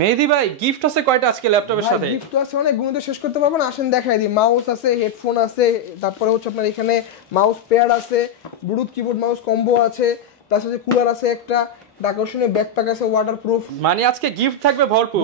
মেহেদী ভাই গিফট আছে কয়টা আজকে ল্যাপটপের সাথে? গিফট তো আছে অনেক, গুণে শেষ করতে পারবো না, আসেন দেখাই দিই। মাউস আছে, হেডফোন আছে, তারপরে হচ্ছে আপনার এখানে মাউস প্যাড আছে, ব্লুটুথ কিবোর্ড মাউস কম্বো আছে, তার সাথে কুলার আছে, একটা আকর্ষণীয় ব্যাকপ্যাক আছে ওয়াটারপ্রুফ। মানে আজকে গিফট থাকবে ভরপুর।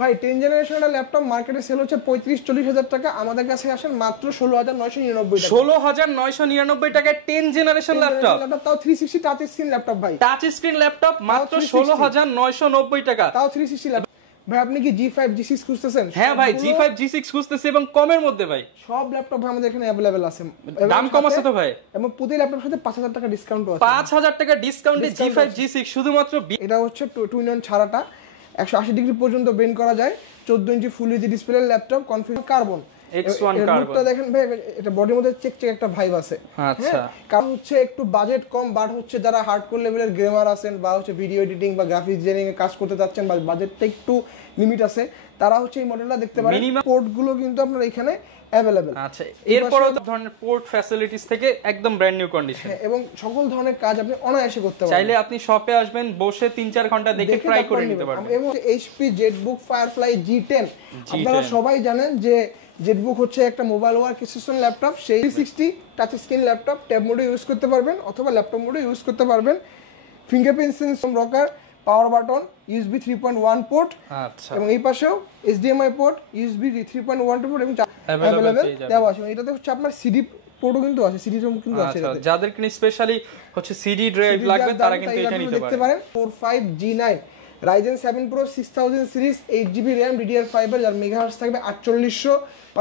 ভাই 10 জেনারেশনের ল্যাপটপ মার্কেটে সেল হচ্ছে 35-40 হাজার টাকা, আমাদের কাছে আসেন মাত্র 16,999 টাকা। 16,999 টাকায় 10 জেনারেশন ল্যাপটপ, তাও 360 টাচ স্ক্রিন ল্যাপটপ ভাই। টাচ স্ক্রিন ল্যাপটপ মাত্র 16,990 টাকা, তাও 360 ল্যাপটপ। ভাই আপনি কি G5 G6 খুঁজতেছেন? হ্যাঁ ভাই G5 G6 খুঁজতেছি এবং কমের মধ্যে ভাই। সব ল্যাপটপ আমাদের এখানে अवेलेबल আছে, দাম কম আছে তো ভাই, এবং প্রতি ল্যাপটপের সাথে 5,000 টাকা ডিসকাউন্ট আছে। 5,000 টাকা ডিসকাউন্টে G5 G6 শুধুমাত্র। এটা হচ্ছে 2-in-1 ছাড়াটা 180 ডিগ্রি পর্যন্ত বেন্ড করা যায়, 14 inch full HD display laptop, configure carbon X1 carbon. এটা দেখেন ভাই, এটা বডির মধ্যে চেক একটা ভাইব আছে। আচ্ছা, কারণ হচ্ছে একটু বাজেট কম, বাট হচ্ছে যারা হার্ডকোর লেভেলের গেমার আছেন বা হচ্ছে ভিডিও এডিটিং বা গ্রাফিক্স ডিজাইনিং এর কাজ করতে যাচ্ছেন বা বাজেটটা একটু লিমিট আছে, তারা হচ্ছে এই মডেলটা দেখতে পারেন। পোর্ট গুলো কিন্তু আপনার এখানে अवेलेबल। আচ্ছা, এরপরও ধরনের পোর্ট ফ্যাসিলিটিস থেকে একদম ব্র্যান্ড নিউ কন্ডিশন, এবং সকল ধরনের কাজ আপনি অনায়াসে করতে পারবেন। চাইলে আপনি শপে আসবেন, বসে 3-4 ঘন্টা দেখে ট্রাই করে নিতে পারবেন। এবং HP জেটবুক ফায়ারফ্লাই G10 আপনারা সবাই জানেন যে জেটবুক হচ্ছে একটা মোবাইল ওয়ার্ক স্টেশন ল্যাপটপ, সেই 360 touch screen laptop, tab mode use করতে পারবেন অথবা ল্যাপটপ মোডে ইউজ করতে পারবেন। Fingerprint sensor rocker, power button, USB 3.1 port, আচ্ছা, এবং এই পাশেও HDMI পোর্ট, USB 3.1 পোর্ট এবং अवेलेबल দেওয়া আছে। এটাতে হচ্ছে আপনার CD পোর্টও কিন্তু আছে, CD রোম কিন্তু আছে। আচ্ছা, যাদের কিনা স্পেশালি হচ্ছে CD ড্রাইভ লাগবে তারা কিন্তু এটা নিতে পারেন। 45G9 Ryzen 7 Pro 6000 series 8GB RAM DDR5 এর, যার মেগাহার্টজ থাকবে 4800।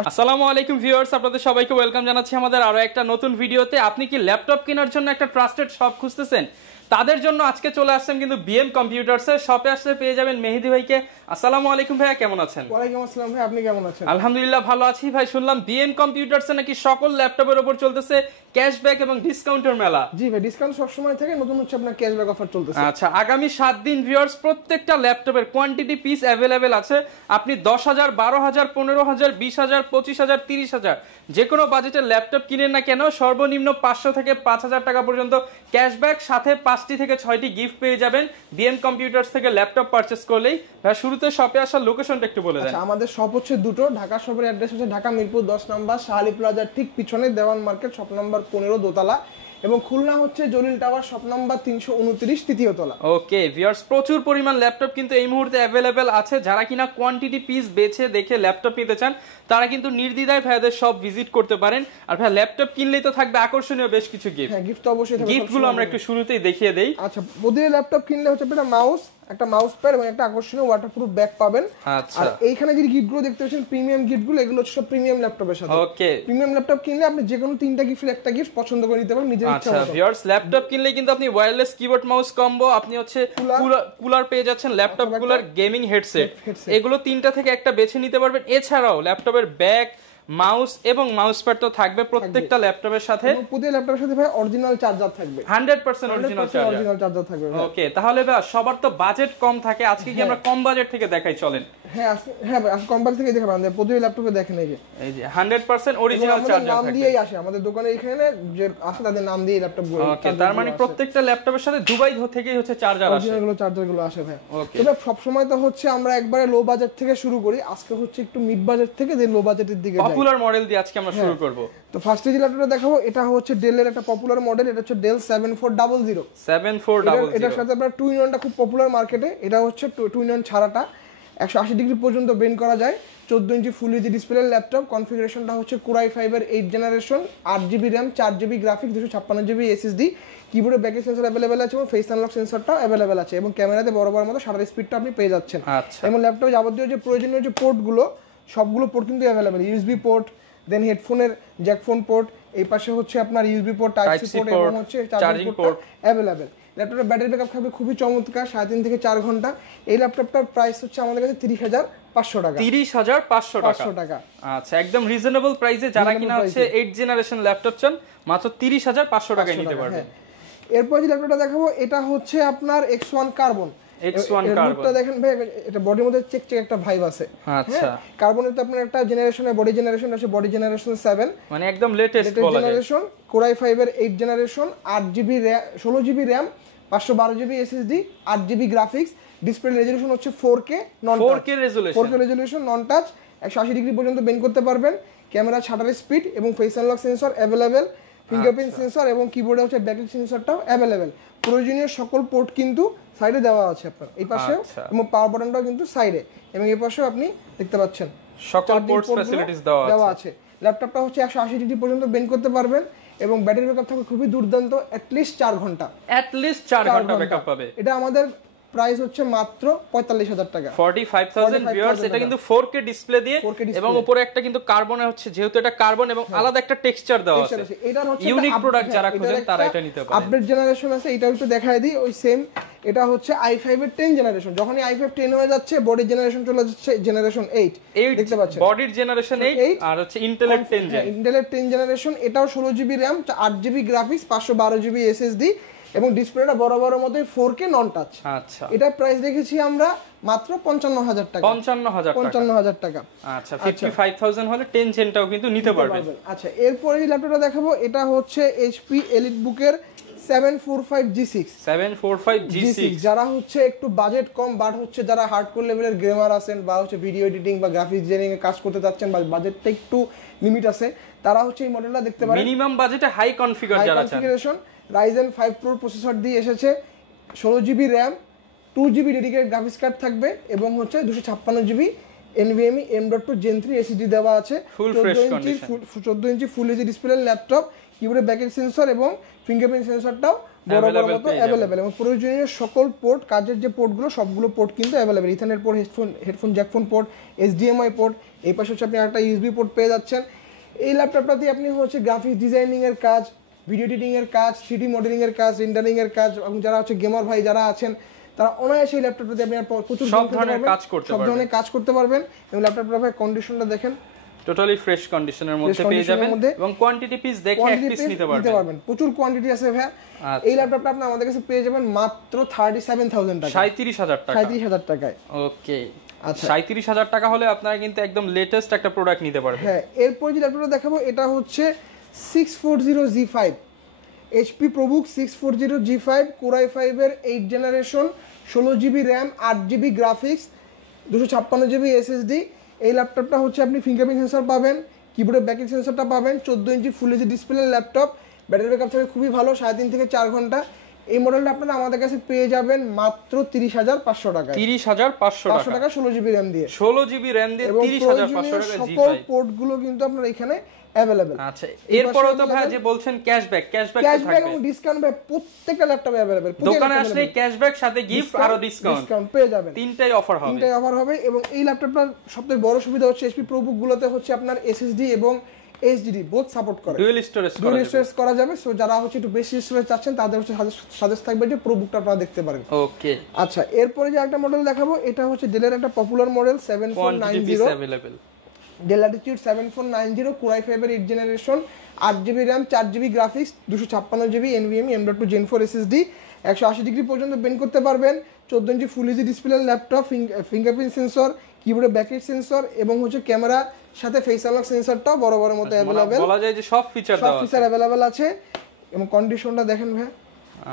আসসালামু আলাইকুম ভিউয়ার্স, আপনাদের সবাইকে ওয়েলকাম জানাচ্ছি আমাদের আরো একটা নতুন ভিডিওতে। আপনি কি ল্যাপটপ কেনার জন্য একটা ট্রাস্টেড শপ খুঁজতেছেন? তাদের জন্য আজকে চলে আসছেন কিন্তু BM কম্পিউটারস এর শপে। আসলে পেয়ে যাবেন মেহেদী ভাইকে। আসসালামু আলাইকুম ভাইয়া, কেমন আছেন? ওয়ালাইকুম আসসালাম ভাই, আপনি কেমন আছেন? আলহামদুলিল্লাহ ভালো আছি ভাই। শুনলাম BM কম্পিউটারস এ নাকি সকল ল্যাপটপের উপর চলতেছে ক্যাশব্যাক এবং ডিসকাউন্টের মেলা। জি ভাই, ডিসকাউন্ট সব সময় থাকে, নতুন হচ্ছে আপনার ক্যাশব্যাক অফার চলতেছে। আচ্ছা, আগামী 7 দিন ভিউয়ার্স প্রত্যেকটা ল্যাপটপের কোয়ান্টিটি পিস अवेलेबल আছে। আপনি 10,000, 12,000, 15,000, 20,000, 25,000, 30,000 যে কোনো বাজেটের ল্যাপটপ কিনেন না কেন, সর্বনিম্ন 500 থেকে 5,000 টাকা পর্যন্ত ক্যাশব্যাক, সাথে 5টি থেকে 6টি গিফট পেয়ে যাবেন BM কম্পিউটারস থেকে ল্যাপটপ পারচেজ করলেই। ভাই শুরুতে শপে আসার লোকেশনটা একটু বলে দেন। আচ্ছা, আমাদের শপ হচ্ছে দুটো। ঢাকা শপের অ্যাড্রেস হচ্ছে ঢাকা মিরপুর 10 নম্বর শাহালি প্লাজার ঠিক পিছনে দেওয়ান মার্কেট, শপ নাম্বার 15 দোতলা, এবং খুলনা হচ্ছে জলিল টাওয়ার শপ নাম্বার 329 তৃতীয় তলা। ওকে ভিউয়ার্স, প্রচুর পরিমাণ ল্যাপটপ কিন্তু এই মুহূর্তে अवेलेबल আছে। যারা কিনা কোয়ান্টিটি পিস বেছে দেখে ল্যাপটপ নিতে চান তারা কিন্তু নির্দ্বিধায় ভাইদের শপ ভিজিট করতে পারেন। আর ভাই ল্যাপটপ কিনলেই তো থাকবে আকর্ষণীয় বেশ কিছু গিফট। হ্যাঁ, গিফট তো অবশ্যই থাকবে। গিফটগুলো আমরা একটু শুরুতেই দেখিয়ে দেই। আচ্ছা, প্রতিটা ল্যাপটপ কিনলে হচ্ছে একটা মাউস, একটা মাউস প্যাড এবং একটা আকর্ষণীয় ওয়াটারপ্রুফ ব্যাগ পাবেন। আচ্ছা, আর এইখানে যে গিফটগুলো দেখতে পাচ্ছেন প্রিমিয়াম গিফটগুলো, এগুলো হচ্ছে সব প্রিমিয়াম ল্যাপটপের সাথে। ওকে, প্রিমিয়াম ল্যাপটপ কিনলে আপনি যে কোনো 3টা গিফটের একটা গিফট পছন্দ করে নিতে পারেন নিজের ইচ্ছা মতো। আচ্ছা ভিউয়ার্স, ল্যাপটপ কিনলে কিন্তু আপনি ওয়্যারলেস কিবোর্ড মাউস কম্বো, আপনি হচ্ছে কুলার পেয়ে যাচ্ছেন, ল্যাপটপ কুলার, গেমিং হেডসেট, এগুলো 3টা থেকে একটা বেছে নিতে পারবেন। এছাড়াও ল্যাপটপের ব্যাগ, মাউস এবং মাউস প্যাড তো থাকবে প্রত্যেকটা ল্যাপটপের সাথে। প্রতি ল্যাপটপের সাথে ভাই অরিজিনাল চার্জার থাকবে, 100% অরিজিনাল চার্জার থাকবে। ওকে, তাহলে ভাই সবার তো বাজেট কম থাকে, আজকে কি আমরা কম বাজেট থেকে দেখাই চলেন? হ্যাঁ ভাই, আজকে কম বাজেট থেকে দেখাবো। প্রতি ল্যাপটপে দেখেন এই যে 100% অরিজিনাল চার্জার নাম দিয়েই আসে আমাদের দোকানে, এখানে যে আসে তাদের নাম দিয়ে ল্যাপটপ গুলো। ওকে, তার মানে প্রত্যেকটা ল্যাপটপের সাথে দুবাই থেকেই হচ্ছে চার্জার আসে, অরিজিনাল চার্জারগুলো আসে ভাই। তবে সব সময় তো হচ্ছে আমরা একবারে লো বাজেট থেকে শুরু করি, আজকে হচ্ছে একটু মিড বাজেট থেকে দেন লো বাজেটের দিকে যাই। পপুলার মডেল দিয়ে আজকে আমরা শুরু করব। তো ফার্স্টে যে ল্যাপটপটা দেখাবো এটা হচ্ছে ডেলের একটা পপুলার মডেল, এটা হচ্ছে ডেল 7400। এটার সাথে আপনার 2-in-1টা খুব পপুলার মার্কেটে। এটা হচ্ছে 2-in-1 ছাড়াটা 180 ডিগ্রি পর্যন্ত বেন্ড করা যায়, 14 inch full HD display laptop, কনফিগারেশনটা হচ্ছে Core i5 এর 8 generation, 8GB RAM, 4GB graphics, 256GB SSD, কিবোর্ডে ব্যাকের সেন্সর अवेलेबल আছে এবং ফেস আনলক সেন্সরটাও अवेलेबल আছে, এবং ক্যামেরাতে বড় মতো শাটার স্পিডটা আপনি পেয়ে যাচ্ছেন। এবং ল্যাপটপে যাবতীয় যে প্রয়োজনীয় যে পোর্টগুলো, সবগুলো পোর্ট কিন্তু अवेलेबल। USB পোর্ট, দেন হেডফোনের জ্যাক ফোন পোর্ট, এই পাশে হচ্ছে আপনার USB port, type C port এবং হচ্ছে চার্জিং পোর্ট अवेलेबल। ল্যাপটপের ব্যাটারি ব্যাকআপ থাকবে খুবই চমৎকার, 3.5 থেকে 4 ঘন্টা। এই ল্যাপটপটার প্রাইস হচ্ছে আমাদের কাছে 30,500 টাকা। 30,500 টাকা। আচ্ছা, একদম রিজনেবল প্রাইসে যারা কিনা হচ্ছে 8 জেনারেশন ল্যাপটপ চান মাত্র 30,500 টাকায় নিতে পারবেন। এরপর যে ল্যাপটপটা দেখাবো এটা হচ্ছে আপনার X1 কার্বন। কার্বনটা দেখেন ভাই, এটা বডির মধ্যে চেক একটা ভাইব আছে। আচ্ছা, কার্বনের তো আপনার একটা জেনারেশনের বডি জেনারেশন আছে, বডি জেনারেশন 7, মানে একদম লেটেস্ট জেনারেশন, Core i5 এর 8 generation, 8GB RAM, 16GB RAM, 512GB SSD, 8GB graphics, display resolution হচ্ছে 4K নন 4K রেজোলিউশন 4K রেজোলিউশন নন টাচ 180 ডিগ্রি পর্যন্ত বেন্ড করতে পারবেন। ক্যামেরা শাটার স্পিড এবং face unlock sensor available, fingerprint sensor এবং কিবোর্ডে হচ্ছে backlight সেন্সরটাও available. প্রয়োজনীয় সকল পোর্ট কিন্তু সাইডে দেওয়া আছে আপনার এই পাশেও, এবং পাওয়ার বাটনটাও কিন্তু সাইডে, এবং এই পাশেও আপনি দেখতে পাচ্ছেন সকল পোর্টস ফ্যাসিলিটিস দেওয়া আছে। ল্যাপটপটা হচ্ছে 180 ডিগ্রি পর্যন্ত বেন্ড করতে পারবেন এবং ব্যাটারি ব্যাকআপ থাকবে খুবই দুর্দান্ত, অ্যাটলিস্ট 4 ঘন্টা। অ্যাটলিস্ট 4 ঘন্টা ব্যাকআপ পাবে। এটা আমাদের প্রাইস হচ্ছে মাত্র 45,000 টাকা, 45,000 ভিউয়ার্স। এটা কিন্তু 4K ডিসপ্লে দিয়ে এবং উপরে একটা কিন্তু কার্বনের হচ্ছে, যেহেতু এটা কার্বন এবং আলাদা একটা টেক্সচার দেওয়া আছে। এটার হচ্ছে ইউনিক প্রোডাক্ট যারা খুঁজেন তারা এটা নিতে পারেন। আপডেট জেনারেশন আছে, এটাও একটু দেখায় দিই। ওই সেম এটা হচ্ছে i5 এর 10 জেনারেশন। যখনই i5 10 হয়ে যাচ্ছে বডির জেনারেশন চলে যাচ্ছে জেনারেশন 8 দেখতে পাচ্ছেন, বডির জেনারেশন 8 আর হচ্ছে ইন্টেলের 10 জেন, ইন্টেলের 10 জেনারেশন। এটাও 16GB RAM, 8GB graphics, 512GB SSD এবং ডিসপ্লেটা বড় বড় মধ্যে 4K নন টাচ। আচ্ছা, এটা প্রাইস রেখেছি আমরা মাত্র 55,000 টাকা। 55,000 টাকা। আচ্ছা, 55,000 হলে 10 জেনটাও কিন্তু নিতে পারবেন। আচ্ছা, এরপরে যে ল্যাপটপটা দেখাবো এটা হচ্ছে HP EliteBook এর 745G6। যারা হচ্ছে একটু বাজেট কম বাট হচ্ছে যারা হার্ডকোর লেভেলের গেমার আছেন বা হচ্ছে ভিডিও এডিটিং বা গ্রাফিক্স ডিজাইনিং এ কাজ করতে চাচ্ছেন বা বাজেটটা একটু লিমিট আছে, তারা হচ্ছে এই মডেলটা দেখতে পারেন। মিনিমাম বাজেটে হাই কনফিগার যারা চান, Ryzen 5 Pro প্রসেসর দিয়ে এসেছে, 16GB RAM, 2GB dedicated graphics card থাকবে এবং হচ্ছে 256GB NVMe M.2 Gen 3 SSD দেওয়া আছে। 14 inch full HD display laptop, কিবোর্ডে ব্যাকলাইট সেন্সর এবং ফিঙ্গারপ্রিন্ট সেন্সরটাও বড় বড় মতো अवेलेबल, এবং প্রয়োজনীয় সকল পোর্ট, কাজের যে পোর্টগুলো সবগুলো পোর্ট কিন্তু available. Ethernet port, headphone jack phone port, HDMI port, এই পাশে হচ্ছে আপনি একটা USB পোর্ট পেয়ে যাচ্ছেন। এই ল্যাপটপটাতে আপনি হচ্ছে গ্রাফিক্স ডিজাইনিং এর কাজ, ভিডিও এডিটিং এর কাজ, 3D মডেলিং এর কাজ, রেন্ডারিং এর কাজ, এবং যারা হচ্ছে গেমার ভাই যারা আছেন তারা অনায়াসে এই ল্যাপটপটাতে আপনি প্রচুর সব ধরনের কাজ করতে পারবেন। এবং ল্যাপটপটার কন্ডিশনটা দেখেন, টোটালি ফ্রেশ কন্ডিশনের মধ্যে পেয়ে যাবেন এবং কোয়ান্টিটি পিস দেখে এক পিস নিতে পারবেন। প্রচুর কোয়ান্টিটি আছে ভাই। এই ল্যাপটপটা আপনি আমাদের কাছে পেয়ে যাবেন মাত্র 37,000 টাকা, 37,000 টাকায়। ওকে, আচ্ছা, 37,000 টাকা হলে আপনারা কিন্তু একদম লেটেস্ট একটা প্রোডাক্ট নিতে পারবেন। হ্যাঁ, এরপর যে ল্যাপটপটা দেখাবো এটা হচ্ছে 640G5 HP ProBook 640G5 Core i5 এর 8 generation, 16GB RAM, 8GB graphics, 256GB SSD। এই ল্যাপটপটা হচ্ছে আপনি ফিঙ্গারপ্রিন্ট সেন্সর পাবেন, কিবোর্ডের ব্যাকলাইট সেন্সরটা পাবেন, 14 inch full HD display laptop, battery backup থাকবে খুবই ভালো, 3.5 থেকে 4 ঘন্টা। এই মডেলটা আপনারা আমাদের কাছে পেয়ে যাবেন মাত্র 30,500 টাকায়। 30,500 টাকা 16GB RAM দিয়ে, 16GB RAM দিয়ে 30,500 টাকা। সকল পোর্টগুলো কিন্তু আপনারা এখানে अवेलेबल। আচ্ছা, এরপরও তো ভাই যে বলছেন ক্যাশব্যাক থাকবে এবং ডিসকাউন্ট ভাই প্রত্যেকটা ল্যাপটপে अवेलेबल। দোকানে আসলে ক্যাশব্যাক সাথে গিফট আর ডিসকাউন্ট পেয়ে যাবেন। তিনটাই অফার হবে। এবং এই ল্যাপটপটার সবথেকে বড় সুবিধা হচ্ছে HP ProBook গুলোতে হচ্ছে আপনার SSD এবং HDD বোথ সাপোর্ট করে, ডুয়াল স্টোরেজ করা যাবে। সো যারা হচ্ছে একটু বেশি স্টোরেজ চাচ্ছেন তাদের হচ্ছে সাজেস্ট থাকবে যে ProBookটা আপনারা দেখতে পারেন। ওকে, আচ্ছা, এরপরে যে একটা মডেল দেখাবো এটা হচ্ছে ডেলের একটা popular model 7490 Dell Latitude 7490 Core i5 এর 8 generation, 8GB RAM, 4GB graphics, 256GB NVMe M.2 Gen 4 SSD, 180 degree পর্যন্ত বেন্ড করতে পারবেন, 14 inch full HD display laptop, fingerprint sensor, কিবোর্ডে ব্যাকলাইট সেন্সর এবং হচ্ছে ক্যামেরা সাথে ফেস আনলক সেন্সরটাও বড় বড় মতো अवेलेबल। বলা যায় যে সব ফিচার अवेलेबल আছে। এবং কন্ডিশনটা দেখেন ভাই।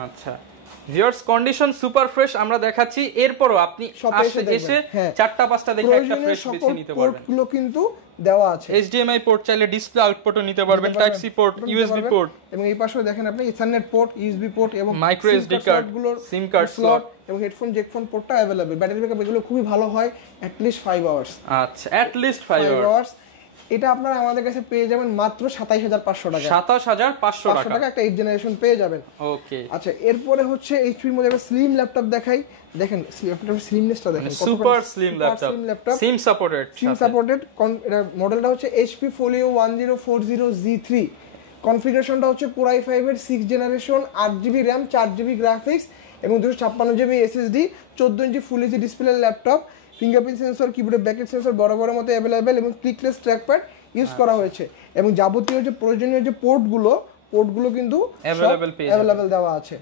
আচ্ছা ভিউয়ার্স, কন্ডিশন সুপার ফ্রেশ আমরা দেখাচ্ছি। এরপরও আপনি এসে 4টা 5টা দেখে একটা ফ্রেশ বেছে নিতে পারবেন। পোর্টগুলো কিন্তু দেওয়া আছে, HDMI পোর্ট চাইলে ডিসপ্লে আউটপুটও নিতে পারবেন, type C port, USB port, এবং এই পাশে দেখেন আপনি ইথারনেট পোর্ট, USB পোর্ট এবং মাইক্রো SD কার্ড গুলোর সিম কার্ড স্লট এবং হেডফোন জ্যাক ফোন পোর্টটা अवेलेबल। ব্যাটারি ব্যাকআপ এগুলো খুবই ভালো হয়, at least 5 আওয়ার্স। আচ্ছা, at least 5 আওয়ার্স। এটা আপনারা আমাদের কাছে পেয়ে যাবেন মাত্র 27,500 টাকা। 27,500 টাকা একটা 8 জেনারেশন পেয়ে যাবেন। ওকে, আচ্ছা, এরপরে হচ্ছে HP এর মধ্যে একটা স্লিম ল্যাপটপ দেখাই। দেখেন ল্যাপটপের স্লিমনেসটা দেখেন, super slim laptop, SIM supported. এটা মডেলটা হচ্ছে HP Folio 1040G3। কনফিগারেশনটা হচ্ছে Core i5 এর 6 generation, 8GB RAM, 4GB graphics এবং 256GB SSD, 14 inch full HD display laptop, fingerprint sensor, কিবোর্ডে ব্যাকলাইট সেন্সর বড় বড় মতো अवेलेबल এবং ক্লিকলেস ট্র্যাকপ্যাড ইউজ করা হয়েছে। এবং যাবতীয় যে প্রয়োজনীয় যে পোর্টগুলো কিন্তু अवेलेबल দেওয়া আছে।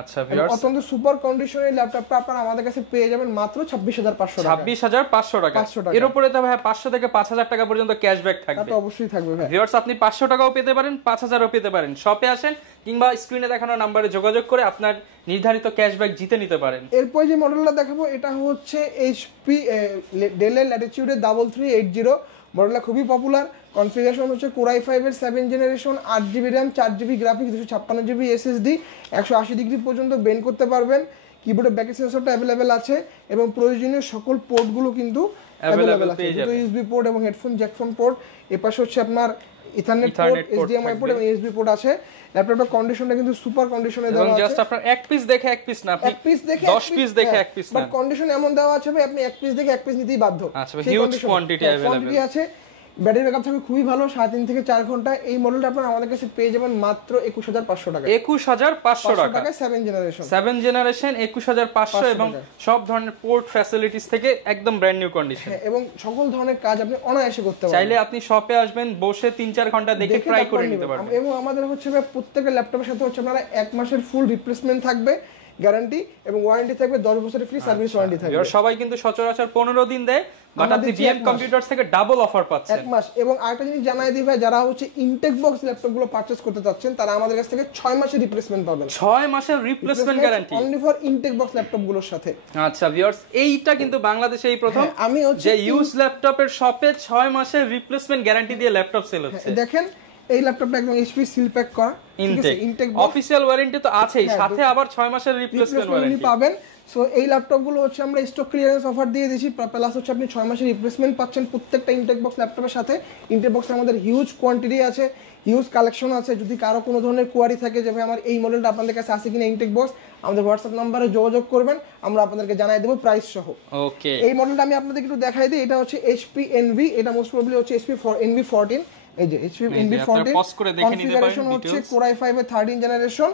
আচ্ছা ভিউয়ার্স, অত্যন্ত সুপার কন্ডিশনের ল্যাপটপটা আপনারা আমাদের কাছে পেয়ে যাবেন মাত্র 26500 টাকা। 26500 টাকা। এর উপরে তো ভাই 500 থেকে 5000 টাকা পর্যন্ত ক্যাশব্যাক থাকবে। তা তো অবশ্যই থাকবে ভাই। ভিউয়ার্স, আপনি 500 টাকাও পেতে পারেন, 5000ও পেতে পারেন। শপে আসেন কিংবা স্ক্রিনে দেখানো নম্বরে যোগাযোগ করে আপনার নির্ধারিত ক্যাশব্যাক জিতে নিতে পারেন। এরপর যে মডেলটা দেখাবো এটা হচ্ছে এইচপি ডেলের ল্যাটিটিউডের 3380 মডেলটা খুবই পপুলার। কনফিগারেশন হচ্ছে কোর i5 এর 7 generation, 8GB RAM, 4GB graphics, 256GB SSD, 180 degree পর্যন্ত বেন্ড করতে পারবেন। কিবোর্ডে ব্যাকেট সেন্সরটা অ্যাভেলেবেল আছে এবং প্রয়োজনীয় সকল পোর্টগুলো কিন্তু অ্যাভেলেবেল আছে। দুটো ইউএসবি পোর্ট এবং হেডফোন জ্যাক ফোন পোর্ট। এপাশে হচ্ছে আপনার ইথারনেট পোর্ট, HDMI পোর্ট এবং USB পোর্ট আছে। ল্যাপটপের কন্ডিশনটা কিন্তু সুপার কন্ডিশনে দেওয়া আছে। জাস্ট আপনার এক পিস দেখে এক পিস না, আপনি 10 পিস দেখে এক পিস না, বাট কন্ডিশন এমন দেওয়া আছে ভাই আপনি এক পিস দেখে এক পিস নিতেই বাধ্য। আচ্ছা, হিউজ কোয়ান্টিটি अवेलेबल আছে। ব্যাটারি ব্যাকআপ থাকবে খুবই ভালো, 3.5 থেকে 4 ঘন্টা। এই মডেলটা আপনারা আমাদের কাছে পেয়ে যাবেন মাত্র 21500 টাকা। 21500 টাকা 7 জেনারেশন 21500 এবং সব ধরনের পোর্ট ফ্যাসিলিটিস থেকে একদম ব্র্যান্ড নিউ কন্ডিশন এবং সকল ধরনের কাজ আপনি অনায়াসে করতে পারবেন। চাইলে আপনি শপে আসবেন, বসে 3-4 ঘন্টা দেখে ট্রাই করে নিতে পারবেন। এবং আমাদের হচ্ছে প্রত্যেকটা ল্যাপটপের সাথে হচ্ছে আপনারা 1 মাসের ফুল রিপ্লেসমেন্ট থাকবে, গ্যারান্টি এবং ওয়ারেন্টি থাকবে, 10 বছরের ফ্রি সার্ভিস ওয়ারেন্টি থাকবে। সবাই কিন্তু সচরাচর 15 দিন দেয়, বাট আপনি বিএম কম্পিউটারস থেকে ডাবল অফার পাচ্ছেন 1 মাস। এবং আরেকটা জিনিস জানাই দিই ভাই, যারা হচ্ছে ইনটেক বক্স ল্যাপটপগুলো পারচেজ করতে চাচ্ছেন তারা আমাদের কাছ থেকে 6 মাসের রিপ্লেসমেন্ট পাবেন। 6 মাসের replacement guarantee only for intact box ল্যাপটপগুলোর সাথে। আচ্ছা ভিউয়ার্স, এইটা কিন্তু বাংলাদেশে এই প্রথম আমি হচ্ছে যে ইউজ ল্যাপটপের শপে 6 মাসের রিপ্লেসমেন্ট গ্যারান্টি দিয়ে ল্যাপটপ সেল হচ্ছে। দেখেন এই ল্যাপটপটা একদম এইচপি সিল প্যাক করা, ইনটেক অফিশিয়াল ওয়ারেন্টি তো আছেই, সাথে আবার 6 মাসের রিপ্লেসমেন্ট ওয়ারেন্টি পাবেন। সো এই ল্যাপটপগুলো হচ্ছে আমরা স্টক ক্লিয়ারেন্স অফার দিয়ে দিয়েছি, প্লাস হচ্ছে আপনি 6 মাসের রিপ্লেসমেন্ট পাচ্ছেন প্রত্যেকটা ইনটেক বক্স ল্যাপটপের সাথে। ইনটেক বক্সে আমাদের হিউজ কোয়ান্টিটি আছে, হিউজ কালেকশন আছে। যদি কারো কোনো ধরনের কোয়ারি থাকে যে ভাই আমার এই মডেলটা আপনাদের কাছে আছে কিনা ইনটেক বক্স, আমাদের হোয়াটসঅ্যাপ নাম্বারে যোগাযোগ করবেন, আমরা আপনাদেরকে জানাই দেবো প্রাইস সহ। ওকে, এই মডেলটা আমি আপনাদেরকে একটু দেখাই দিই। এটা হচ্ছে HP Envy, এটা মোস্ট প্রবাবলি হচ্ছে Envy 14। এই যে HP Envy 14 পজ করে দেখে নিতে পারেন। কনফিগারেশন হচ্ছে কোর i5 এর 13 generation,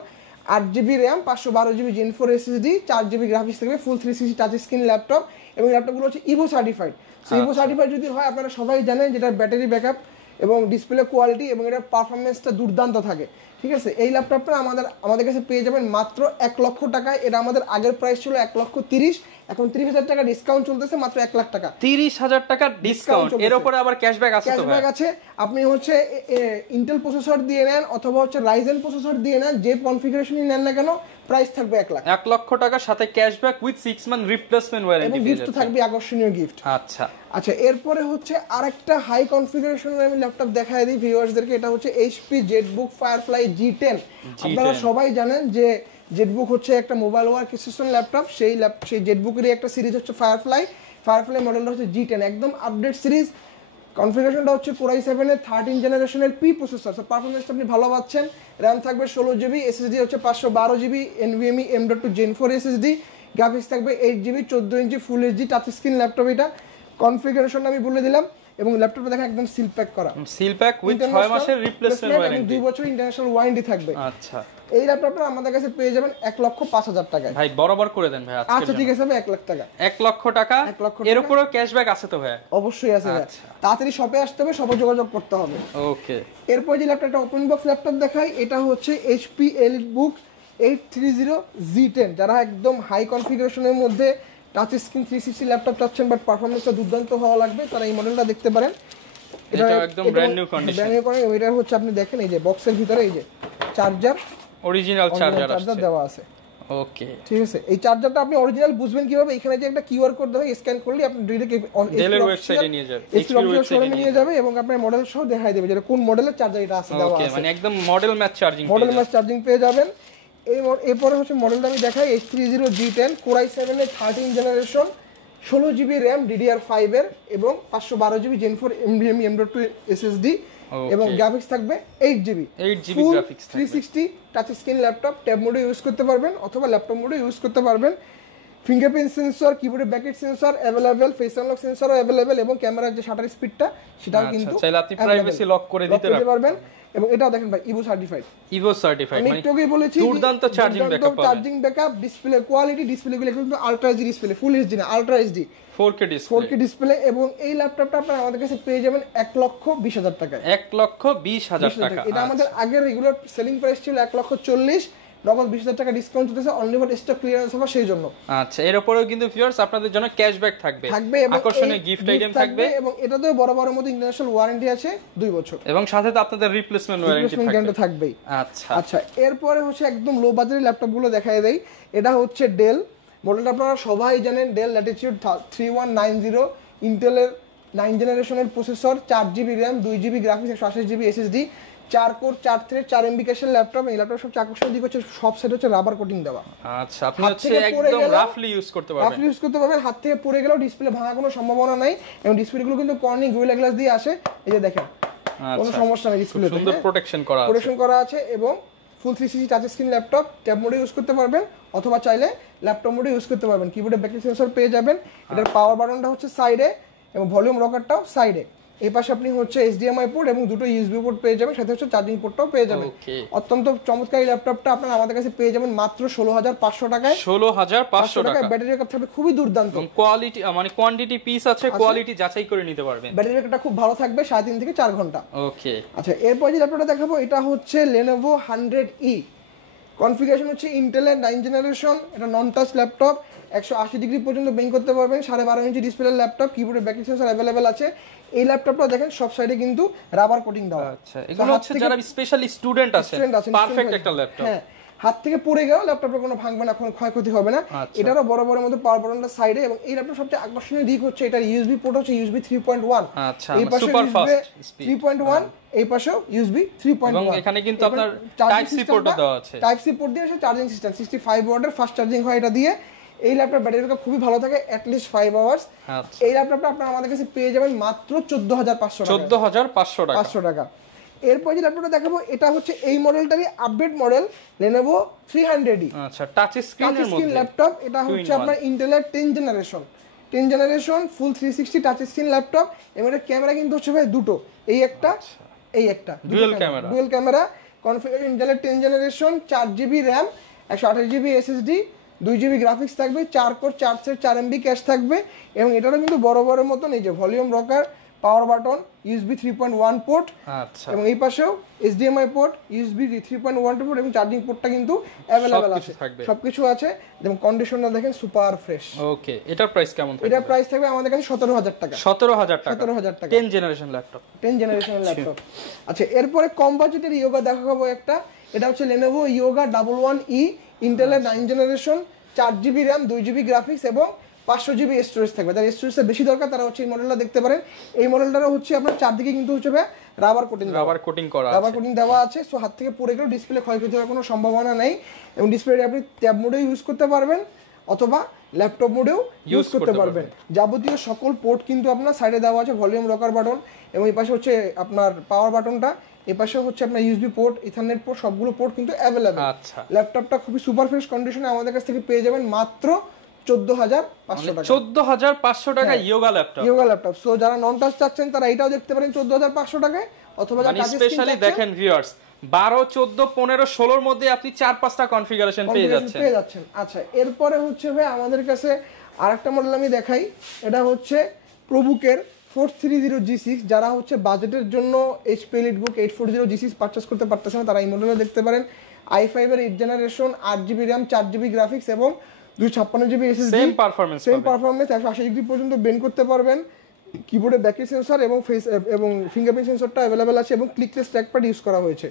8GB RAM, 512GB Gen 4 SSD, 4GB graphics থাকবে, ফুল 360 টাচ স্ক্রিন ল্যাপটপ। এবং ল্যাপটপগুলো হচ্ছে Ivo certified. So Ivo certified যদি হয় আপনারা সবাই জানেন যেটার ব্যাটারি ব্যাকআপ এবং ডিসপ্লে কোয়ালিটি এবং এটার পারফরমেন্সটা দুর্দান্ত থাকে। ঠিক আছে, এই ল্যাপটপটা আমাদের কাছে পেয়ে যাবেন মাত্র 1 লক্ষ টাকায়। এটা আমাদের আগের প্রাইস ছিল 1,30,000, এখন 30,000 টাকা ডিসকাউন্ট চলতেছে, মাত্র 1 লাখ টাকা। 30,000 টাকা ডিসকাউন্ট, এর উপরে আবার ক্যাশব্যাক আছে। তো ক্যাশব্যাক আছে। আপনি হচ্ছে ইন্টেল প্রসেসর দিয়ে নেন অথবা হচ্ছে রাইজেন প্রসেসর দিয়ে নেন, যে কনফিগারেশনই নেন না কেন প্রাইস থাকবে 1 লাখ। 1 লক্ষ টাকার সাথে cashback with 6 month replacement warranty এবং গিফট থাকবে, আকর্ষণীয় গিফট। আচ্ছা এরপরে হচ্ছে আরেকটা হাই কনফিগারেশনের আমি ল্যাপটপ দেখাই দিই ভিউয়ার্সদেরকে। এটা হচ্ছে HP ZBook Firefly G10। আপনারা সবাই জানেন যে ZBook হচ্ছে একটা মোবাইল ওয়ার্ক স্টেশন ল্যাপটপ। সেই ZBook-এরই একটা সিরিজ হচ্ছে ফায়ারফ্লাই মডেলটা হচ্ছে G10, একদম আপডেট সিরিজ। কনফিগারেশনটা হচ্ছে কোর i7 এর 13 জেনারেশনের P প্রসেসর। সো পারফরম্যান্সটা আপনি ভালো পাচ্ছেন। RAM থাকবে 16GB, SSD হচ্ছে 512GB NVMe M.2 Gen 4 SSD, graphics থাকবে 8GB, 14 ইঞ্চি ফুল HD টাচ স্ক্রিন ল্যাপটপ। এটা কনফিগারেশনটা আমি বলে দিলাম। এবং ল্যাপটপটা দেখেন একদম সিল প্যাক করা, সিল প্যাক উইথ 6 মাসের রিপ্লেসমেন্ট ওয়ারেন্টি, 2 বছর ইন্টারন্যাশনাল ওয়ারেন্টি থাকবে। আচ্ছা, এই ল্যাপটপটা আমাদের কাছে পেয়ে যাবেন 1,05,000 টাকায়। ভাই বরাবর করে দেন ভাই আজকে। আচ্ছা ঠিক আছে ভাই, 1 লাখ টাকা। 1 লক্ষ টাকা, এর উপরও ক্যাশব্যাক আছে তো ভাই? অবশ্যই আছে ভাই। তাড়াতাড়ি শপে আসতে হবে, শপে যোগাযোগ করতে হবে। ওকে, এরপর যে ল্যাপটপটা ওপেন বক্স ল্যাপটপ দেখাই, এটা হচ্ছে HP EliteBook 830 G10। যারা একদম হাই কনফিগারেশনের মধ্যে টাচ স্ক্রিন 360 ল্যাপটপ চাচ্ছেন বাট পারফরম্যান্সটা দুর্দান্ত হওয়া লাগবে, তারা এই মডেলটা দেখতে পারেন। এটা একদম ব্র্যান্ড নিউ কন্ডিশন। এটা হচ্ছে আপনি দেখেন এই যে বক্সের ভিতরে এই যে চার্জার, অরিজিনাল চার্জার দেওয়া আছে। ওকে, ঠিক আছে। এই চার্জারটা আপনি অরিজিনাল বুঝবেন কিভাবে? এখানে যে একটা কিউআর কোড দেওয়া, স্ক্যান করলে আপনি ডিরেক্টলি ডেলের ওয়েবসাইটে নিয়ে যাবে, নিয়ে যাবে এবং আপনার মডেল সহ দেখাই দেবে যে কোন মডেলের চার্জার এটা আছে দেওয়া আছে। মানে একদম মডেল ম্যাচ চার্জিং পেয়ে যাবেন। এরপরে হচ্ছে মডেলটা আমি দেখাই, H30 G10 কোর i7 এর 13 জেনারেশন, 16GB RAM DDR5 এর এবং 512GB Gen 4 NVMe M.2 SSD এবং গ্রাফিক্স থাকবে 8GB graphics, 360 touch screen laptop. Tab mode use করতে পারবেন অথবা ল্যাপটপ মোডে ইউজ করতে পারবেন। ফিঙ্গারপ্রিন্ট সেন্সর, কিবোর্ডে backlight sensor available, face unlock সেন্সরও अवेलेबल এবং ক্যামেরার যে শাটার স্পিডটা সেটাও কিন্তু চাইলে আপনি প্রাইভেসি লক করে দিতে পারবেন। এবং এটাও দেখেন ভাই ইভো সার্টিফাইড মানে আমি তোকে বলেছি দুর্দান্ত চার্জিং ব্যাকআপ, ডিসপ্লে কোয়ালিটি, ডিসপ্লেগুলো কিন্তু ultra HD display, full HD না আলট্রা এইচডি 4K ডিসপ্লে। এবং এই ল্যাপটপটা আপনারা আমাদের কাছে পেয়ে যাবেন 1,20,000 টাকায়। 1,20,000 টাকা। এটা আমাদের আগের রেগুলার সেলিং প্রাইস ছিল 1,40,000, নগদ 20,000 টাকা ডিসকাউন্ট চলতেছে অনলি ফর স্টক ক্লিয়ারেন্স হবে সেই জন্য। আচ্ছা, এর উপরেও কিন্তু ভিউয়ার্স আপনাদের জন্য ক্যাশব্যাক থাকবে, আকর্ষণীয় গিফট আইটেম থাকবে এবং এটাতেও বরাবরের মতো ইন্টারন্যাশনাল ওয়ারেন্টি আছে 2 বছর এবং সাথে তো আপনাদের রিপ্লেসমেন্ট ওয়ারেন্টি থাকবে। আচ্ছা আচ্ছা, এরপরে হচ্ছে একদম লো বাজেটের ল্যাপটপগুলো দেখাই দেই। এটা হচ্ছে ডেল মডেলটা, আপনারা সবাই জানেন ডেল ল্যাটিটিউড 3190, ইন্টেলের 9 জেনারেশনের processor, 4GB RAM, 2GB graphics, 128GB SSD, 4 core 4 thread 4 MB ক্যাশের ল্যাপটপ। এই ল্যাপটপ সবচেয়ে আকর্ষণীয় দিক হচ্ছে সব সেট হচ্ছে রাবার কোটিং দেওয়া। আচ্ছা, আপনি হচ্ছে একদম রাফলি ইউজ করতে পারবেন, হাত থেকে পড়ে গেলেও ডিসপ্লে ভাঙার কোনো সম্ভাবনা নাই এবং ডিসপ্লেগুলো কিন্তু কর্নিং গোরিলা গ্লাস দিয়ে আসে, এই যে দেখেন কোনো সমস্যা নেই, ডিসপ্লে সুন্দর প্রোটেকশন করা আছে এবং ফুল 360 touch screen laptop, tab mode use করতে পারবেন অথবা চাইলে ল্যাপটপ মোডে ইউজ করতে পারবেন। কিবোর্ডে ব্যাকলাইট সেন্সর পেয়ে যাবেন, এটার পাওয়ার বাটনটা হচ্ছে সাইডে এবং ভলিউম রকারটাও সাইডে। এই পাশে আপনি হচ্ছে HDMI পোর্ট এবং দুটো USB পোর্ট পেয়ে যাবেন, সাথে হচ্ছে চার্জিং পোর্টটাও পেয়ে যাবেন। অত্যন্ত চমৎকার এই ল্যাপটপটা আপনারা আমাদের কাছে পেয়ে যাবেন মাত্র 16,500 টাকায়। 16,500 টাকা। ব্যাটারি ব্যাকআপ থাকবে খুবই দুর্দান্ত, কোয়ালিটি মানে কোয়ান্টিটি পিস আছে, কোয়ালিটি যাচাই করে নিতে পারবেন। ব্যাটারি ব্যাকআপটা খুব ভালো থাকবে 3.5 থেকে 4 ঘন্টা। ওকে, আচ্ছা, এরপর যে ল্যাপটপটা দেখাবো এটা হচ্ছে Lenovo 100E। কনফিগারেশন হচ্ছে ইন্টেলের 9 জেনারেশন, এটা নন টাচ ল্যাপটপ, 180 ডিগ্রি পর্যন্ত বেন্ড করতে পারবেন, 12.5 ইঞ্চি ডিসপ্লে ল্যাপটপ, কিবোর্ডে ব্যাকলাইট সেন্সর अवेलेबल আছে। এই ল্যাপটপটা দেখেন সব সাইডে কিন্তু রাবার কোটিং দেওয়া। আচ্ছা, এগুলো হচ্ছে যারা স্পেশালি স্টুডেন্ট আছে পারফেক্ট একটা ল্যাপটপ। হ্যাঁ, হাত থেকে পড়ে গেল ল্যাপটপটা কোনো ভাঙবে না, কোনো ক্ষয়ক্ষতি হবে না। এটারও বরাবরের মধ্যে পাওয়ার বাটনটা সাইডে এবং এই ল্যাপটপ সবচেয়ে আকর্ষণীয় দিক হচ্ছে এটার USB পোর্ট হচ্ছে USB 3.1। আচ্ছা, সুপার ফাস্ট 3.1, এই পাশেও USB 3.1 এবং এখানে কিন্তু আপনার টাইপ সি পোর্টও দেওয়া আছে। টাইপ সি পোর্ট দিয়ে আছে, চার্জিং সিস্টেম 65 ওয়াটের ফাস্ট চার্জিং হয় এটা দিয়ে। এই ল্যাপটপ ব্যাটারি ব্যাকআপ খুবই ভালো থাকে, অ্যাট লিস্ট 5 আওয়ার্স। এই ল্যাপটপটা আপনারা আমাদের কাছে পেয়ে যাবেন মাত্র 14,500 টাকা। 14,500 টাকা। এরপর যে ল্যাপটপটা দেখাবো এটা হচ্ছে এই মডেলটারই আপডেট মডেল Lenovo 300E। আচ্ছা, টাচ স্ক্রিনের মধ্যে ল্যাপটপ, এটা হচ্ছে আপনার ইন্টেলের 10 জেনারেশন ফুল 360 টাচ স্ক্রিন ল্যাপটপ এবং এর ক্যামেরা কিন্তু হচ্ছে ভাই দুটো, এই একটা ডুয়াল ক্যামেরা। কনফিগারেশন ইন্টেলের 10 generation, 4GB RAM, 128GB SSD, 2GB graphics থাকবে, 4 কোর 4 থ্রেড 4 MB ক্যাশ থাকবে এবং এটারও কিন্তু বড় মতন এই যে volume rocker, power button, USB 3.1 port. আচ্ছা, এবং এই পাশেও HDMI পোর্ট, USB 3.1 পোর্ট এবং চার্জিং পোর্টটা কিন্তু अवेलेबल আছে, সবকিছু আছে। এবং কন্ডিশনটা দেখেন সুপার ফ্রেশ। ওকে, এটার প্রাইস কেমন থাকবে? এটা প্রাইস থাকবে আমাদের কাছে 17,000 টাকা। 17,000 টাকা 10 জেনারেশন ল্যাপটপ। আচ্ছা, এরপরে কম বাজেটের ইয়োগা দেখাবো একটা, এটা হচ্ছে Lenovo Yoga 11E, ইন্টেলের 9 generation, 4GB RAM, 2GB graphics এবং 500GB স্টোরেজ থাকবে। যারা স্টোরেজটা বেশি দরকার তারা হচ্ছে এই মডেলটা দেখতে পারেন। এই মডেলটারও হচ্ছে আপনার চারদিকে কিন্তু হচ্ছে রাবার কোটিং দেওয়া আছে, সো হাত থেকে পড়ে গেলেও ডিসপ্লে ক্ষয়ক্ষতি হওয়ার কোনো সম্ভাবনা নেই এবং ডিসপ্লেটা আপনি ট্যাব মোডেও ইউজ করতে পারবেন অথবা ল্যাপটপ মোডেও ইউজ করতে পারবেন। যাবতীয় সকল পোর্ট কিন্তু আপনার সাইডে দেওয়া আছে, ভলিউম রকার বাটন এবং এই পাশে হচ্ছে আপনার পাওয়ার বাটনটা, এই পাশে হচ্ছে আপনার USB পোর্ট, ইথারনেট পোর্ট, সবগুলো পোর্ট কিন্তু अवेलेबल। আচ্ছা, ল্যাপটপটা খুবই সুপার ফ্রেশ কন্ডিশনে আমাদের কাছ থেকে পেয়ে যাবেন মাত্র 14,500 টাকা। 14,500 টাকা ইয়োগা ল্যাপটপ। সো যারা নন টাচ চাচ্ছেন তারা এটাও দেখতে পারেন 14,500 টাকায় অথবা যারা টাচ স্পেশালি দেখেন ভিউয়ার্স 12, 14, 15, 16 এর মধ্যে আপনি 4-5টা কনফিগারেশন পেয়ে যাচ্ছেন। আচ্ছা, এরপরে হচ্ছে ভাই আমাদের কাছে আরেকটা মডেল আমি দেখাই, এটা হচ্ছে প্রবুকের 430G6। যারা হচ্ছে বাজেটের জন্য HP EliteBook 840G6 পারচেজ করতে পারতেছেন তারা এই মডেলটা দেখতে পারেন। i5 এর 8 generation, 8GB RAM, 4GB graphics এবং 256GB SSD, same performance 180 degree পর্যন্ত বেন্ড করতে পারবেন। কিবোর্ডে ব্যাকলাইট সেন্সর এবং ফেস এবং ফিঙ্গারপ্রিন্ট সেন্সরটা अवेलेबल আছে এবং ক্লিকলেস ট্র্যাকপ্যাড ইউজ করা হয়েছে।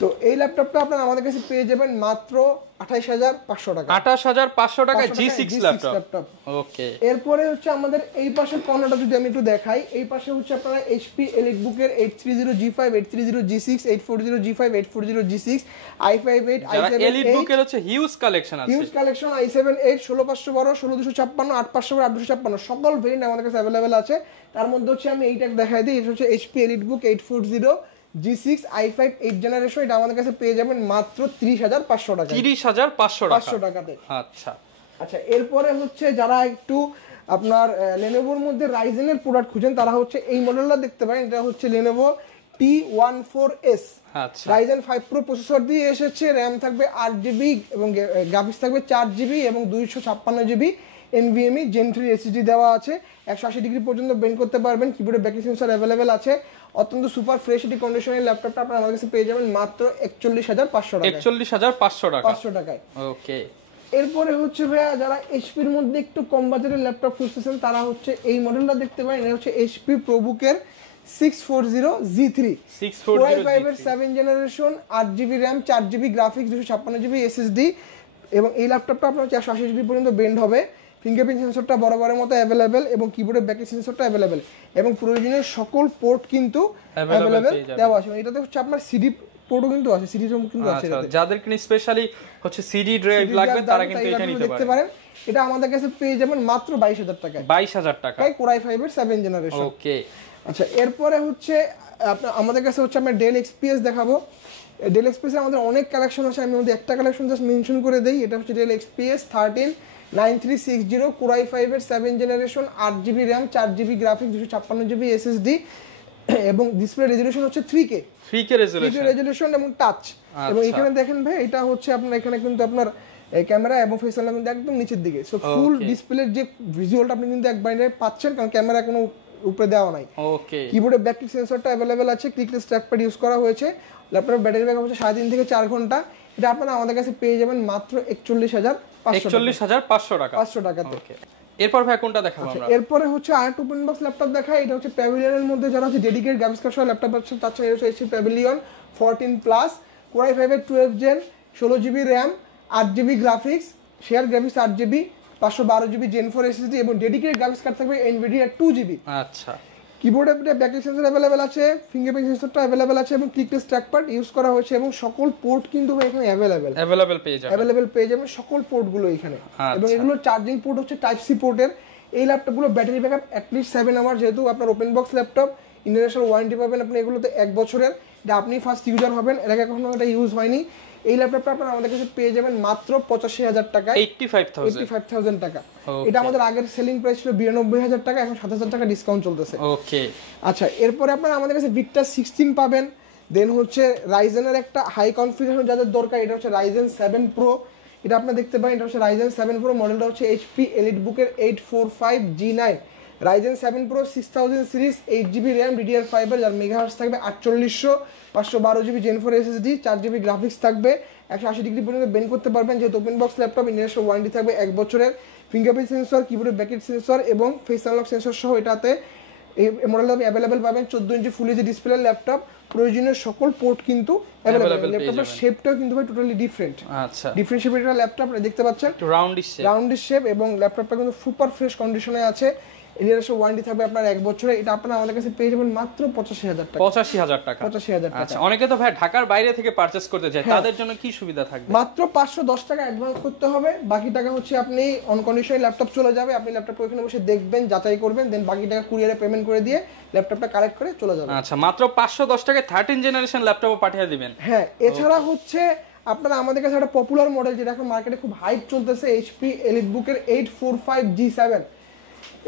তো এই ল্যাপটপটা আপনারা আমাদের কাছে পেয়ে যাবেন মাত্র 28,500 টাকা। 28,500 টাকা G6 ল্যাপটপ। ওকে, এরপরে হচ্ছে আমাদের এই পাশের কর্নারটা যদি আমি একটু দেখাই, এই পাশে হচ্ছে আপনারা HP EliteBook এর 830G5, 830G6, 840G5, 840G6, i5 8, i7 8। EliteBook এর হচ্ছে হিউজ কালেকশন, i7 8, 16512, 16256, 8256, 8256 সকল ভেরিয়েন্ট আমাদের কাছে अवेलेबल আছে। তার মধ্যে হচ্ছে আমি এইটা দেখাই দিই, এটা হচ্ছে HP EliteBook 840G6 i5 8 generation, এটা আমাদের কাছে পেয়ে যাবেন মাত্র 30,500 টাকা। 30,500 টাকাতে। আচ্ছা, এরপরে হচ্ছে যারা একটু আপনার Lenovoর মধ্যে রাইজেনের প্রোডাক্ট খুঁজেন তারা হচ্ছে এই মডেলটা দেখতে পারেন। এটা হচ্ছে Lenovo T14S। আচ্ছা, Ryzen 5 Pro প্রসেসর দিয়ে এসেছে, র‍্যাম থাকবে 8GB এবং গ্রাফিক্স থাকবে 4GB এবং 256GB NVMe Gen 3 SSD দেওয়া আছে, 180 ডিগ্রি পর্যন্ত বেন্ড করতে পারবেন, কিবোর্ডে ব্যাটারি সেন্সর অ্যাভেলেবেল আছে, অত্যন্ত সুপার ফ্রেশ এটি কন্ডিশনের ল্যাপটপটা আপনারা আমাদের কাছে পেয়ে যাবেন মাত্র 41500 টাকায়। 41500 টাকা, 500 টাকায়। ওকে। এরপরে হচ্ছে ভাইয়া যারা এইচপির মধ্যে একটু কম বাজেটের ল্যাপটপ খুঁজতেছেন তারা হচ্ছে এই মডেলটা দেখতে পারেন। এটা হচ্ছে এইচপি প্রোবুকের 640G3 i5 এর 7 generation, 8GB RAM, 4GB graphics, 256GB SSD এবং এই ল্যাপটপটা আপনার 180 ডিগ্রি পর্যন্ত বেন্ড হবে। ফিঙ্গারপ্রিন্ট সেন্সরটা বরাবরের মতো অ্যাভেলেবেল এবং কিবোর্ডের ব্যাটারি সেন্সরটা অ্যাভেলেবেল এবং প্রয়োজনীয় সকল পোর্ট কিন্তু অ্যাভেলেবেল দেওয়া আছে। এটাতে হচ্ছে আপনার সিডি পোর্টও কিন্তু আছে, সিডি রোম কিন্তু আছে। যাদের কিনা স্পেশালি হচ্ছে সিডি ড্রাইভ লাগবে তারা কিন্তু এটা নিতে পারেন। এটা আমাদের কাছে পেয়ে যাবেন মাত্র 22000 টাকায়। 22000 টাকা, Core i5 এর 7 জেনারেশন। ওকে। আচ্ছা, এরপরে হচ্ছে আপনার আমাদের কাছে হচ্ছে আমরা ডেল এক্সপিএস দেখাবো। ডেল এক্সপিএস এর আমাদের অনেক কালেকশন আছে, আমি মধ্যে একটা কালেকশন জাস্ট মেনশন করে দেই। এটা হচ্ছে ডেল এক্সপিএস 139360 Core i5 এর 7 generation, 8GB RAM, 4GB graphics, 256GB SSD এবং ডিসপ্লে রেজোলিউশন হচ্ছে 3K রেজোলিউশন এবং টাচ। এবং এখানে দেখেন ভাই এটা হচ্ছে আপনার এখানে কিন্তু আপনার ক্যামেরা এবং ফেস আনলক কিন্তু একদম নিচের দিকে, সো ফুল ডিসপ্লের যে ভিজুয়ালটা আপনি কিন্তু একবারে পাচ্ছেন, কারণ ক্যামেরা কোনো উপরে দেওয়া নাই। ওকে। কিবোর্ডে ব্যাটারি সেন্সরটা अवेलेबल আছে, ক্লিকলেস ট্র্যাকপ্যাড ইউজ করা হয়েছে। ল্যাপটপের ব্যাটারি ব্যাকআপ হচ্ছে 3.5 থেকে 4 ঘন্টা। এটা আপনারা আমাদের কাছে পেয়ে যাবেন মাত্র 41500 টাকা, 500 টাকাতে। ওকে। এরপর ভাই কোনটা দেখাবো আমরা? এরপরে হচ্ছে আরেকটা ওপেন বক্স ল্যাপটপ দেখাই। এটা হচ্ছে প্যাভিলিয়নের মধ্যে যারা হচ্ছে ডেডিকেটেড গ্রাফিক্স কার্ড সহ ল্যাপটপ আছে তাছাড়া এটা হচ্ছে প্যাভিলিয়ন 14 প্লাস, Core i5 এর 12 gen, 16GB RAM, 8GB graphics, share graphics 8GB, 512GB Gen 4 SSD এবং ডেডিকেটেড গ্রাফিক্স কার্ড থাকবে NVIDIA 2GB। আচ্ছা। কিবোর্ডে ব্যাটারি সেন্সর অ্যাভেলেবেল আছে, ফিঙ্গারপ্রিন্ট সেন্সরটা অ্যাভেলেবেল আছে এবং ক্লিকলেস ট্র্যাকপ্যাড ইউজ করা হয়েছে এবং সকল পোর্ট কিন্তু এখানে অ্যাভেলেবেল পেয়ে যাবেন সকল পোর্টগুলো এখানে। এবং এগুলো চার্জিং পোর্ট হচ্ছে টাইপ সি পোর্টের। এই ল্যাপটপগুলো ব্যাটারি ব্যাকআপ অ্যাটলিস্ট 7 আওয়ার, যেহেতু আপনার open box laptop, international warranty পাবেন আপনি এগুলোতে 1 বছরের। এটা আপনি ফার্স্ট ইউজার হবেন, এর আগে কখনো এটা ইউজ হয়নি। এই ল্যাপটপটা আপনারা আমাদের কাছে পেয়ে যাবেন মাত্র 85000 টাকা, 85000 টাকা। এটা আমাদের আগের সেলিং প্রাইস ছিল 92000 টাকা, এখন 7000 টাকা ডিসকাউন্ট চলতেছে। ওকে। আচ্ছা, এরপরে আপনারা আমাদের কাছে Victor 16 পাবেন। দেন হচ্ছে রাইজেনের একটা হাই কনফিগারেশন যাদের দরকার, এটা হচ্ছে Ryzen 7 Pro। এটা আপনি দেখতে পারেন, এটা হচ্ছে Ryzen 7 Pro, মডেলটা হচ্ছে HP EliteBook-এর 845G9, Ryzen 7 Pro 6000 series, 8GB RAM, DDR5 এর, যার মেগাহার্টজ থাকবে 4800, 512GB Gen 4 SSD, 4GB graphics থাকবে, 180 ডিগ্রি পর্যন্ত বেন্ড করতে পারবেন, যেহেতু open box laptop, international warranty থাকবে 1 বছরের। ফিঙ্গারপ্রিন্ট সেন্সর, কিবোর্ডের ব্যাটারি সেন্সর এবং ফেস আনলক সেন্সর সহ এটাতে এই মডেলটা আপনি অ্যাভেলেবেল পাবেন। 14 inch full HD display laptop, প্রয়োজনীয় সকল পোর্ট কিন্তু অ্যাভেলেবেল। ল্যাপটপের শেপটাও কিন্তু ভাই টোটালি ডিফারেন্ট। আচ্ছা, ডিফারেন্ট শেপের একটা ল্যাপটপ আপনি দেখতে পাচ্ছেন, রাউন্ডিশ শেপ এবং ল্যাপটপটা কিন্তু সুপার ফ্রেশ কন্ডিশনে আছে। ইন্টারন্যাশনাল ওয়ারেন্টি থাকবে আপনার 1 বছরে। এটা আপনারা আমাদের কাছে পেয়ে যাবেন মাত্র 85000 টাকা। 85000 টাকা। আচ্ছা, অনেকে তো ভাই ঢাকার বাইরে থেকে পারচেজ করতে চায়, তাদের জন্য কি সুবিধা থাকবে? মাত্র 510 টাকা অ্যাডভান্স করতে হবে, বাকি টাকা হচ্ছে আপনি অন কন্ডিশনে ল্যাপটপ চলে যাবে, আপনি ল্যাপটপটা ওখানে বসে দেখবেন, যাচাই করবেন, দেন বাকি টাকা কুরিয়ারে পেমেন্ট করে দিয়ে ল্যাপটপটা কালেক্ট করে চলে যাবে। আচ্ছা, মাত্র 510 টাকায় 13 জেনারেশন ল্যাপটপও পাঠিয়ে দিবেন। হ্যাঁ, এছাড়া হচ্ছে আপনারা আমাদের কাছে একটা পপুলার মডেল যেটা এখন মার্কেটে খুব হাইপ চলতেছে, HP EliteBook-এর 845G7।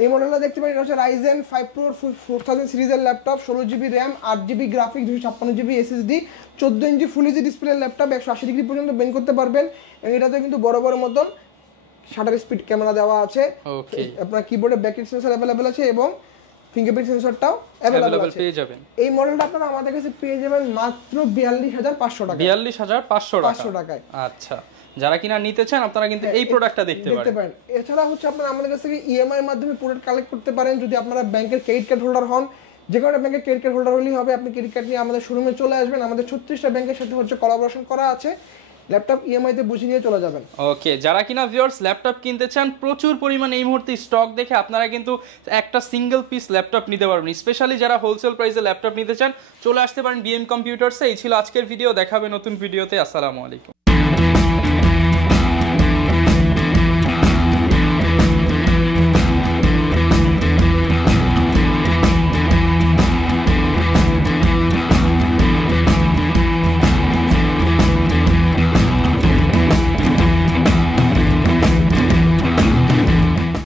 এই মডেলটা দেখতে পারেন, এটা হচ্ছে Ryzen 5 Pro 4000 সিরিজের ল্যাপটপ, 16GB RAM, 8GB graphics, 256GB SSD, 14 inch full HD display laptop, 180 degree পর্যন্ত বেন্ড করতে পারবেন এবং এটাতে কিন্তু বড় বড় মতন শাটার স্পিড ক্যামেরা দেওয়া আছে। আপনার কিবোর্ডে ব্যাটারি সেন্সর অ্যাভেলেবেল আছে এবং ফিঙ্গারপ্রিন্ট সেন্সরটাও অ্যাভেলেবেল পেয়ে যাবেন। এই মডেলটা আপনারা আমাদের কাছে পেয়ে যাবেন মাত্র 42500 টাকা। 42500 টাকায়। আচ্ছা, যারা কিনা নিতে চান আপনারা কিন্তু এই প্রোডাক্টটা দেখতে পারেন। এছাড়া হচ্ছে আপনারা আমাদের কাছ থেকে ইএমআই এর মাধ্যমে প্রোডাক্ট কালেক্ট করতে পারেন। যদি আপনারা ব্যাংকের ক্রেডিট কার্ড হোল্ডার হন, যে কোনো ব্যাংকের ক্রেডিট কার্ড হোল্ডার হলেই হবে, আপনি ক্রেডিট কার্ড নিয়ে আমাদের শোরুমে চলে আসবেন। আমাদের 36টা ব্যাংকের সাথে হচ্ছে কোলাবোরেশন করা আছে, ল্যাপটপ ইএমআই তে বুঝিয়ে নিয়ে চলে যাবেন। ওকে, যারা কিনা ভিউয়ার্স ল্যাপটপ কিনতে চান, প্রচুর পরিমাণে এই মুহূর্তে স্টক দেখে আপনারা কিন্তু একটা সিঙ্গেল পিস ল্যাপটপ নিতে পারবেন। স্পেশালি যারা হোলসেল প্রাইসে ল্যাপটপ নিতে চান, চলে আসতে পারেন বিএম কম্পিউটারসে। এই ছিল আজকের ভিডিও, দেখাবে নতুন ভিডিওতে। আসসালামু আলাইকুম।